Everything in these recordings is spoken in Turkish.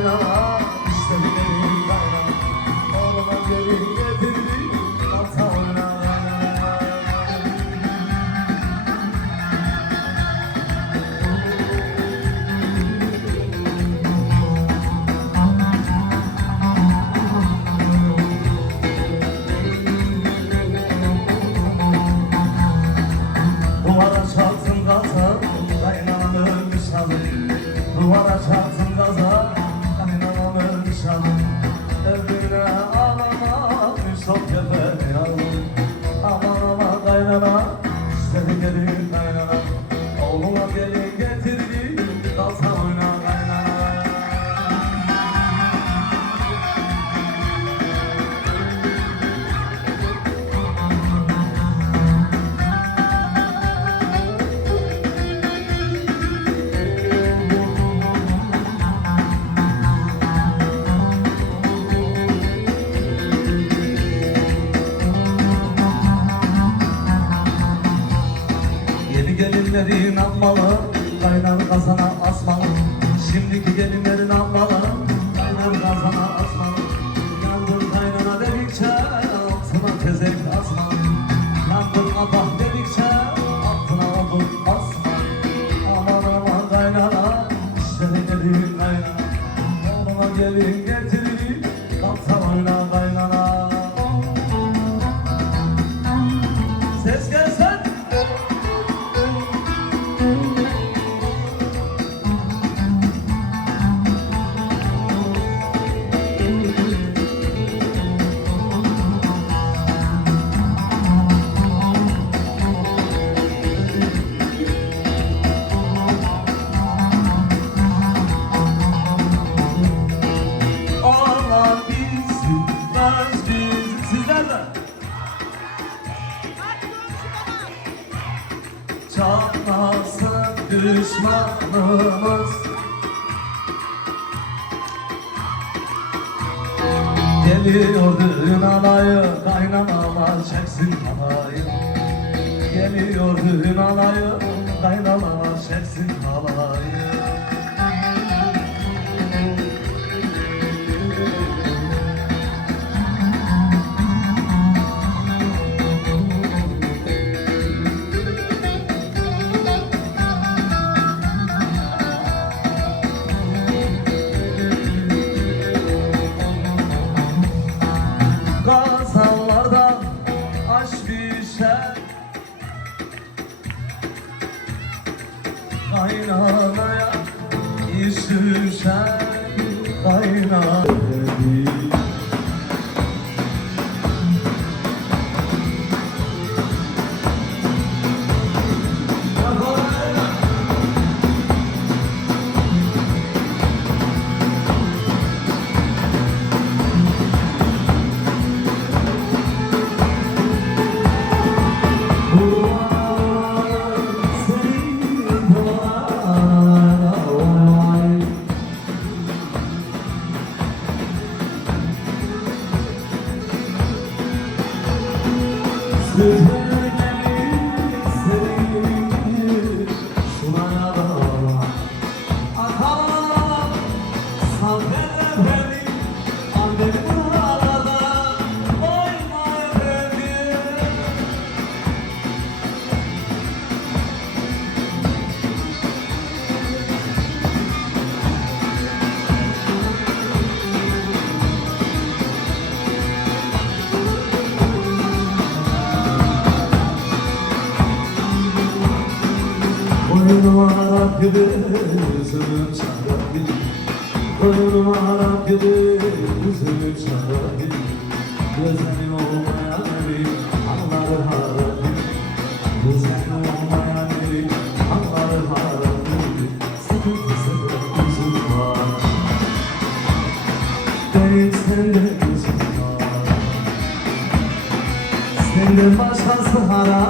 Senhor. না Şimdiki gelin üzümüm sana gidin Ölüm harap gidin üzümüm sana gidin Gözlerim olmayan evi anları harap gidin Gözlerim olmayan evi anları harap gidin Sıkıntı sıkıntı üzüm var Değil sende üzüm var Senden başkası harap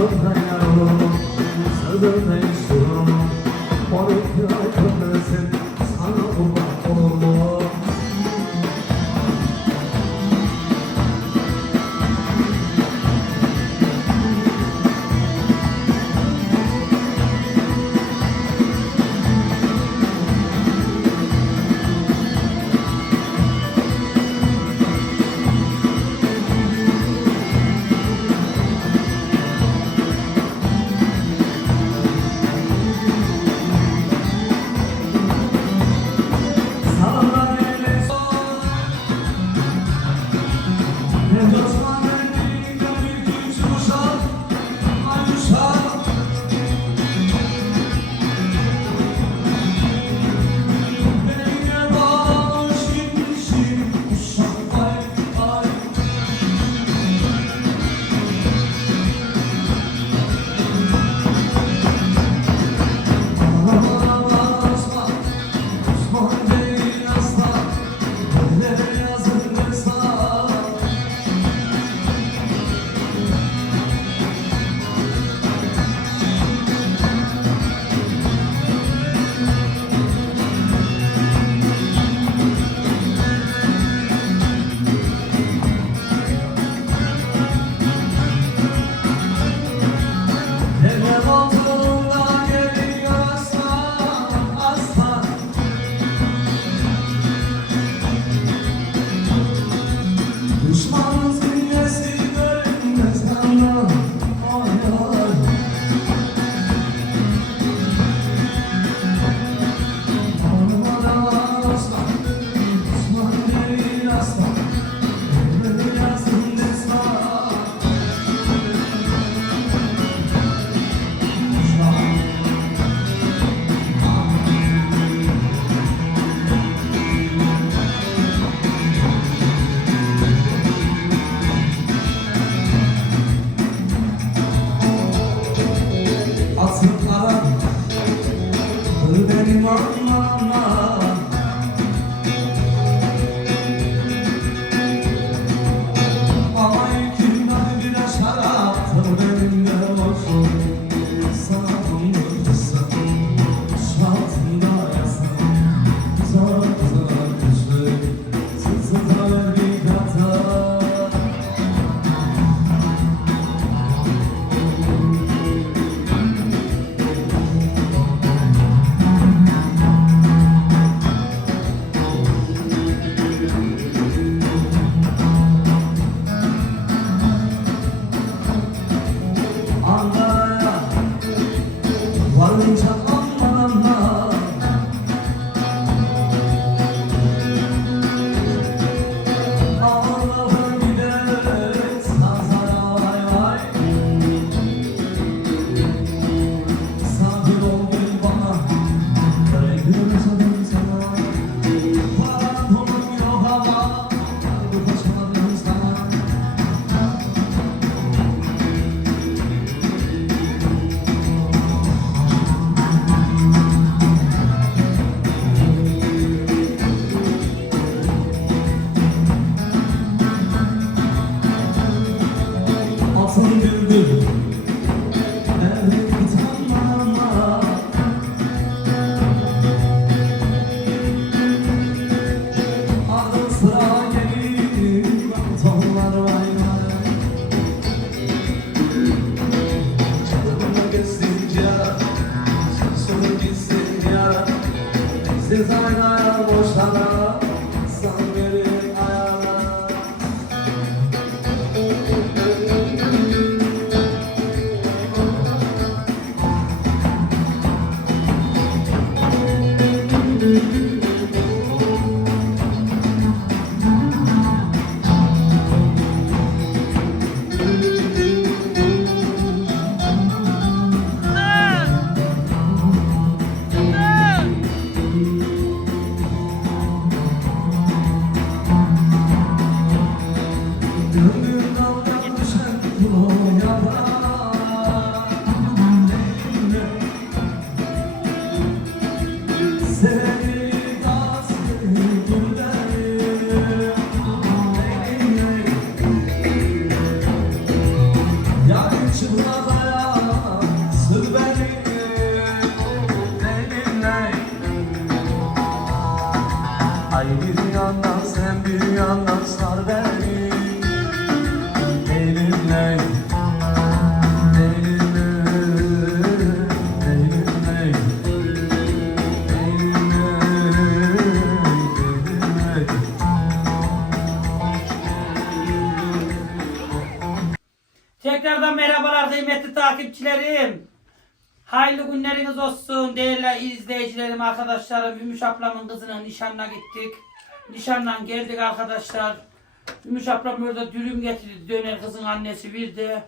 Yarım, sözümde işim. On Tekrardan merhabalar kıymetli takipçilerim. Hayırlı günleriniz olsun değerli izleyicilerim, arkadaşlarım. Gümüş ablamın kızının nişanına gittik. Nişandan geldik arkadaşlar. Gümüş ablam orada dürüm getirdi. Döner kızın annesi verdi.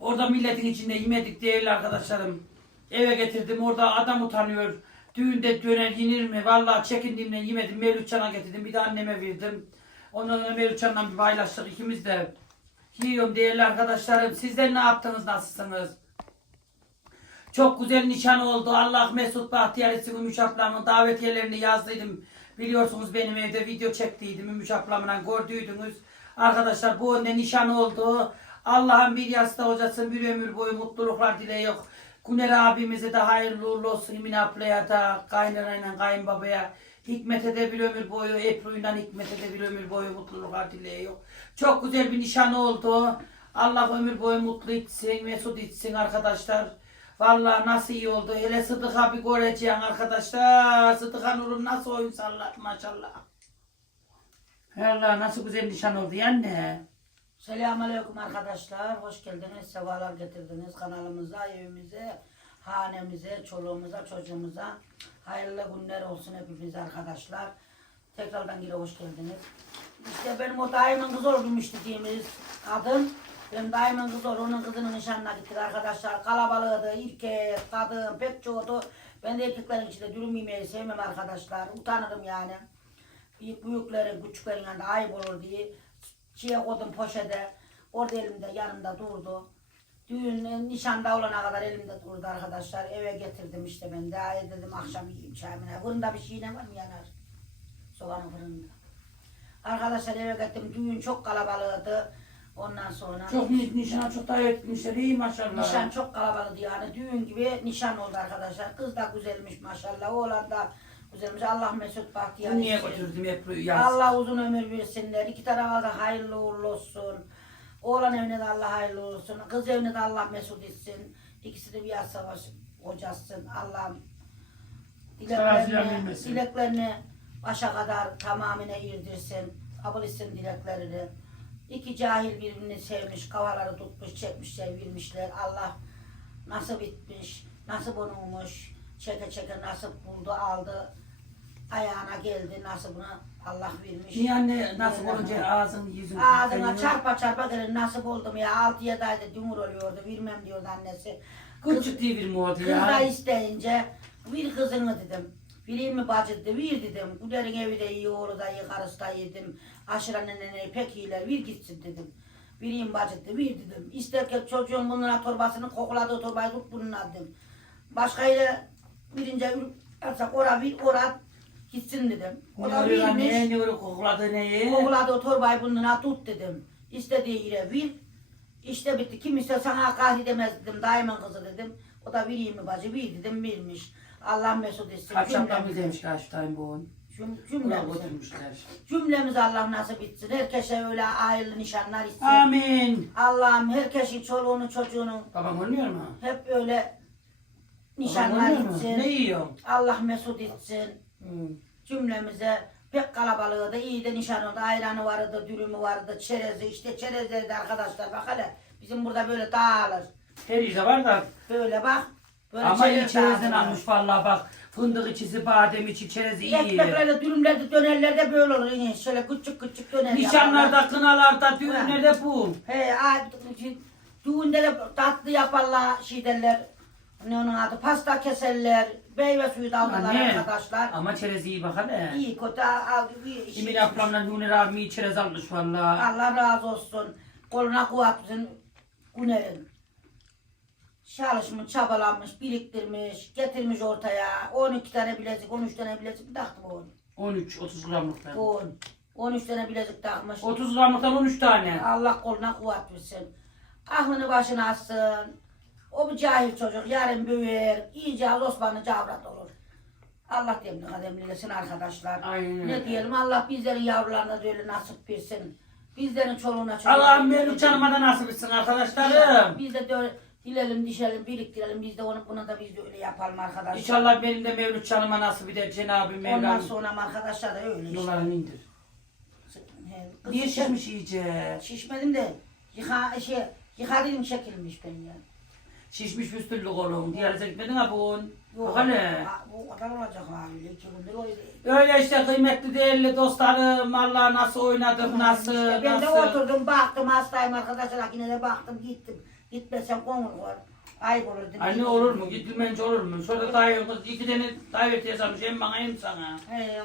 Orada milletin içinde yemedik değerli arkadaşlarım. Eve getirdim. Orada adam utanıyor. Düğünde döner yenir mi? Vallahi çekindiğimden yemedim. Mevlütcan'a getirdim. Bir de anneme verdim. Ondan sonra Mevlütcan'la bir paylaştık ikimiz de. Yiyorum değerli arkadaşlarım. Sizler ne yaptınız? Nasılsınız? Çok güzel nişan oldu. Allah Mesut Bahtiyar etsin Ümüş ablamın davetiyelerini yazdıydım. Biliyorsunuz benim evde video çektiydim Ümüş ablamla gördüydünüz. Arkadaşlar bu önde nişan oldu. Allah'ın bir yastığı hocasın bir ömür boyu mutluluklar diliyor. Güner abimize de hayırlı uğurlu olsun. Emine ablaya da kaynanayla kayınbabaya. Hikmet'e de bir ömür boyu, Ebru'yla Hikmet'e de bir ömür boyu mutluluklar diliyor. Çok güzel bir nişan oldu. Allah ömür boyu mutlu etsin, mesut etsin arkadaşlar. Vallahi nasıl iyi oldu. Hele Sıdık'a bir göreceğim arkadaşlar. Sıdık'a Nur'un nasıl oyun sallar maşallah. Allah nasıl güzel nişan oldu ya anne. Selamünaleyküm arkadaşlar. Hoş geldiniz. Sevalar getirdiniz kanalımıza, evimize, hanemize, çoluğumuza, çocuğumuza. Hayırlı günler olsun hepimize arkadaşlar. Tekrardan yine hoş geldiniz. İşte benim o daimin kızı olmuş dediğimiz kadın. Benim daimin kızı olur, onun kızının nişanına gittik arkadaşlar. Kalabalığıydı, erkek, kadın, pek çoğudu. Ben de erkeklerin içinde dürüm yemeyi sevmem arkadaşlar. Utanırım yani. Büyük- Büyüklerin, küçüklerin yanında ayıp olur diye şeye koydum poşete. Orada elimde yanımda durdu. Düğün nişanda olana kadar elimde durdu arkadaşlar. Eve getirdim işte ben de. Ay dedim akşam yiyeyim çayımına. Fırında bir şey ne var mı yanar? Soğanın fırında. Arkadaşlar eve gittim. Düğün çok kalabalığıydı. Ondan sonra Çok ni- nişana çok davet etmişler. iyi maşallah. nişan çok kalabalıktı yani. Düğün gibi nişan oldu arkadaşlar. Kız da güzelmiş maşallah. Oğlan da güzelmiş. Allah mesut bahtiyar Niye götürdüm hep yaz. Allah uzun ömür versinler. İki tarafa da hayırlı uğurlu olsun. Oğlan evine de Allah hayırlı olsun. Kız evine de Allah mesut etsin. İkisi de bir yaz savaş hocasın. Allah Savaşıyla dileklerini, dileklerini başa kadar tamamına irdirsin. Kabul etsin dileklerini. İki cahil birbirini sevmiş, kafaları tutmuş, çekmişler, bilmişler. Allah nasip etmiş, nasip olmuş. Çeke çeke nasip buldu, aldı. Ayağına geldi, nasibini Allah vermiş. Niye anne nasıl Yemin olunca ederim. ağzın yüzün Ağzına çarpa çarpa gelir nasip oldum ya. 6-7 ayda dumur oluyordu. Vermem diyordu annesi. Küçük diye bir modu Kız da ya. isteyince bir kızını dedim. Vereyim mi bacı dedi. Ver dedim. Gülerin evi de iyi, oğlu da iyi, karısı da yedim. Aşıra neneyi pek iyiler. Ver gitsin dedim. Vereyim bacı dedi. Ver dedim. İsterken çocuğun bununla torbasını kokladığı torbayı tut bununla dedim. Başka ile birince yapsak ora bir ora gitsin dedim. O Ne da anne? Ne oluyor kokladı neyi? Oğladı o torbayı bununla tut dedim. İstediği yere ver. İşte bitti. Kim ise sana hakaret edemez dedim. Daimin kızı dedim. O da vereyim mi bacı? Ver dedim. Vermiş. Allah mesut etsin. Kaç ablam Cümlemizi- izlemiş kaç tane bu. Cüm- Cümlemizi. götürmüşler. Cümlemiz Allah nasip etsin. Herkese öyle hayırlı nişanlar etsin. Amin. Allah'ım herkesin çoluğunu çocuğunu Babam ölmüyor mu? hep öyle nişanlar Ne gitsin. yiyorsun? Allah mesut etsin. Hmm. Cümlemize pek kalabalığı da iyi de nişan oldu. Ayranı vardı, dürümü vardı, çerezi. işte çerezleri de arkadaşlar bak hele. Bizim burada böyle dağılır. Her yerde var da. Böyle bak. Böyle Ama iyi çerez çerezden almış vallahi bak. Fındık içisi, badem içi, çerez iyi. Ekmeklerle dürümlerde dönerlerde böyle olur. yine Şöyle küçük küçük döner. Nişanlarda, kınalarda, düğünlerde bu. He, ay, düğünde de tatlı yaparlar şey derler. Ne onun adı? Pasta keserler. Meyve suyu da alırlar Anne. arkadaşlar. Ama çerez iyi bak hele. İyi kötü al, iyi. Emin ablamla Hüner abim iyi çerez almış vallahi. Allah razı olsun. Koluna kuvvet versin. Günerin. Çalışmış, çabalamış, biriktirmiş, getirmiş ortaya. 12 tane bilezik, 13 tane bilezik taktı bu. 13, 30 gramlıktan. 10. 13 tane bilezik takmış. 30 gramlıktan 13 tane. Allah koluna kuvvet versin. Aklını başına alsın. O bir cahil çocuk yarın büyür. İyice Osmanlı cavrat olur. Allah demli kademlilesin arkadaşlar. Aynen Ne diyelim Allah bizlerin yavrularına da öyle nasip versin. Bizlerin çoluğuna çocuğuna. Allah'ım canıma da nasip etsin arkadaşlarım. Biz de böyle dilelim, dişelim, biriktirelim. Biz de onu buna da biz de öyle yapalım arkadaşlar. İnşallah benim de Mevlüt canıma nasip eder Cenab-ı Ondan Mevlam. sonra arkadaşlar da öyle işte. Dolarını indir. Kız Niye şişmiş iyice? Şişmedim de yıka, şey, yıkadığım çekilmiş ben ya. Şişmiş büstüllük oğlum. Diyalize gitmedin ha bugün. Yok, hele. Bu kadar olacak haliyle. İki gündür öyle. Öyle işte kıymetli değerli dostlarım. Allah nasıl oynadık, nasıl, İşte ben de nasıl. oturdum baktım hastayım arkadaşlar yine de baktım gittim. Gitmesem konul var. Ayıp olur dedim. Ay ne olur mu? Gidilmence olur mu? Şurada dayı kız iki tane davetiye yazmış. Hem bana hem sana. He,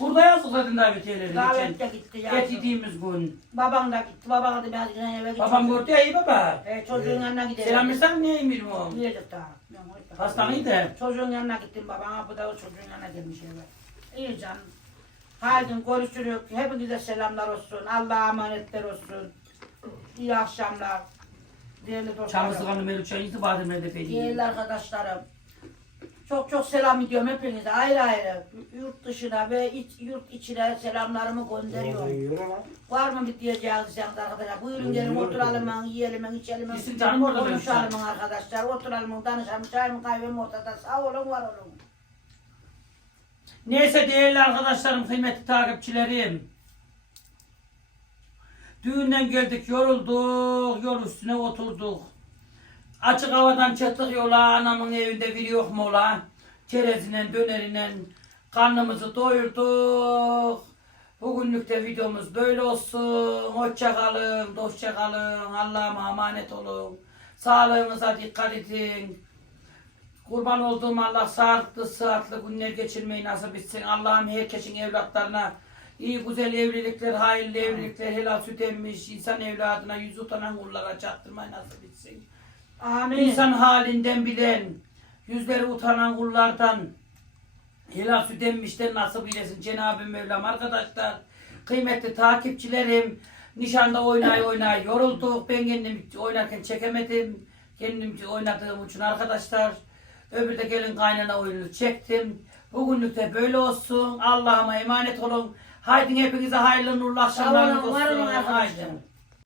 Burada yazdık zaten davetiyeleri Davette geçen. gitti ya. yediğimiz gün. Babam da gitti. Babam da biraz yine eve gitti. Babam gördü ya iyi baba. He, çocuğun yanına gidelim. Selam versen niye emirim o? Yiyecek daha. Hastaneydi. Çocuğun yanına gittim babama. Bu da o çocuğun yanına gelmiş eve. İyi canım. Haydi görüşürüz. Hepinize selamlar olsun. Allah'a emanetler olsun. İyi akşamlar. Değerli dostlarım. sıkanlı Mevlüt Çayı'nı bademle de Değerli arkadaşlarım. Çok çok selam ediyorum hepinize ayrı ayrı. Yurt dışına ve iç, yurt içine selamlarımı gönderiyorum. Var mı bir diyeceğiniz yanında arkadaşlar? Buyurun gelin oturalım, yiyelim, içelim. Gitsin canım orada Konuşalım arkadaşlar. Oturalım, danışalım. Çayımı kahvemi ortada. Sağ olun, var olun. Neyse değerli arkadaşlarım, kıymetli takipçilerim. Düğünden geldik, yorulduk, yol üstüne oturduk. Açık havadan çıktık yola, anamın evinde bir yok mu ola? Çerezinen, dönerinen karnımızı doyurduk. Bugünlük de videomuz böyle olsun. Hoşça kalın, dostça kalın. Emanet olun. Sağlığınıza dikkat edin. Kurban olduğum Allah sağlıklı, sıhhatli günler geçirmeyi nasip etsin. Allah'ım herkesin evlatlarına iyi güzel evlilikler, hayırlı evlilikler, helal süt emmiş insan evladına yüz utanan kullara çaktırmayı nasip etsin. Amin. İnsan halinden bilen, yüzleri utanan kullardan helal süt emmişten nasip eylesin Cenab-ı Mevlam. Arkadaşlar, kıymetli takipçilerim, nişanda oynay oynay yorulduk. Ben kendim oynarken çekemedim. Kendim oynadığım için arkadaşlar. Öbür de gelin kaynana oyununu çektim. Bugünlük de böyle olsun. Allah'ıma emanet olun. Haydi hepinize hayırlı nurlu olun olsun. arkadaşlar. Haydi.